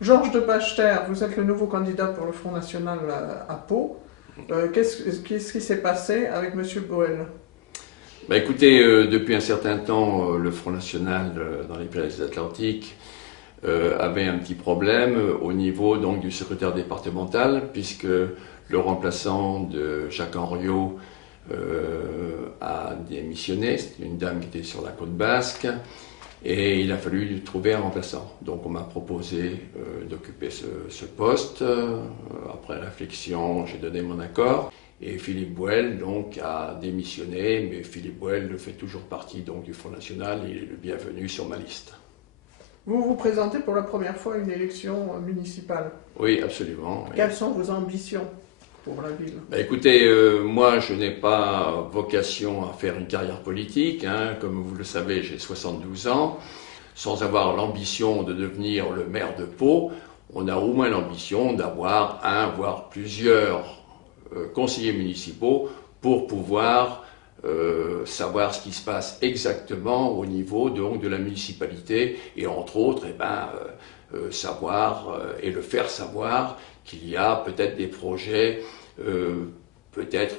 Georges de Pachter, vous êtes le nouveau candidat pour le Front National à Pau. Qu'est-ce qui s'est passé avec M. Boel? Bah écoutez, depuis un certain temps, le Front National dans les Pyrénées-Atlantiques avait un petit problème au niveau donc du secrétaire départemental, puisque le remplaçant de Jacques Henriot a démissionné. C'était une dame qui était sur la côte basque, et il a fallu trouver un remplaçant. Donc on m'a proposé d'occuper ce poste. Après réflexion, j'ai donné mon accord. Et Philippe Boel donc a démissionné, mais Philippe Boel fait toujours partie donc du Front National et il est le bienvenu sur ma liste. Vous vous présentez pour la première fois à une élection municipale. Oui, absolument. Oui. Quelles sont vos ambitions pour la ville? Bah, écoutez, moi je n'ai pas vocation à faire une carrière politique, hein. Comme vous le savez, j'ai 72 ans. Sans avoir l'ambition de devenir le maire de Pau, on a au moins l'ambition d'avoir un, voire plusieurs conseillers municipaux pour pouvoir savoir ce qui se passe exactement au niveau donc, de la municipalité et entre autres savoir et le faire savoir qu'il y a peut-être des projets peut-être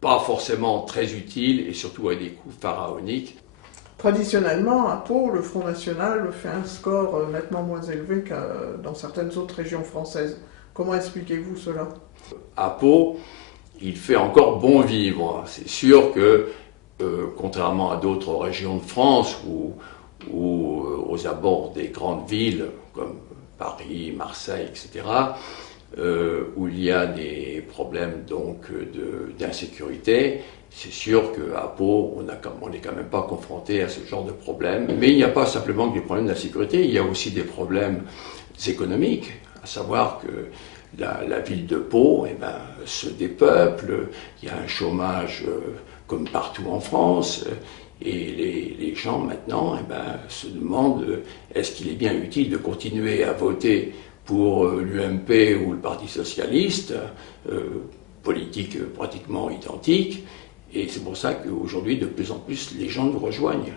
pas forcément très utiles et surtout à des coûts pharaoniques. Traditionnellement, à Pau, le Front National fait un score nettement moins élevé que dans certaines autres régions françaises. Comment expliquez-vous cela? À Pau, il fait encore bon vivre. C'est sûr que, contrairement à d'autres régions de France ou aux abords des grandes villes comme Paris, Marseille, etc., où il y a des problèmes donc d'insécurité, c'est sûr qu'à Pau, on n'est quand même pas confronté à ce genre de problème. Mais il n'y a pas simplement que des problèmes d'insécurité, il y a aussi des problèmes économiques, à savoir que la ville de Pau se dépeuple, il y a un chômage comme partout en France, et les gens maintenant se demandent est-ce qu'il est bien utile de continuer à voter pour l'UMP ou le Parti Socialiste, politique pratiquement identique, et c'est pour ça qu'aujourd'hui de plus en plus les gens nous rejoignent.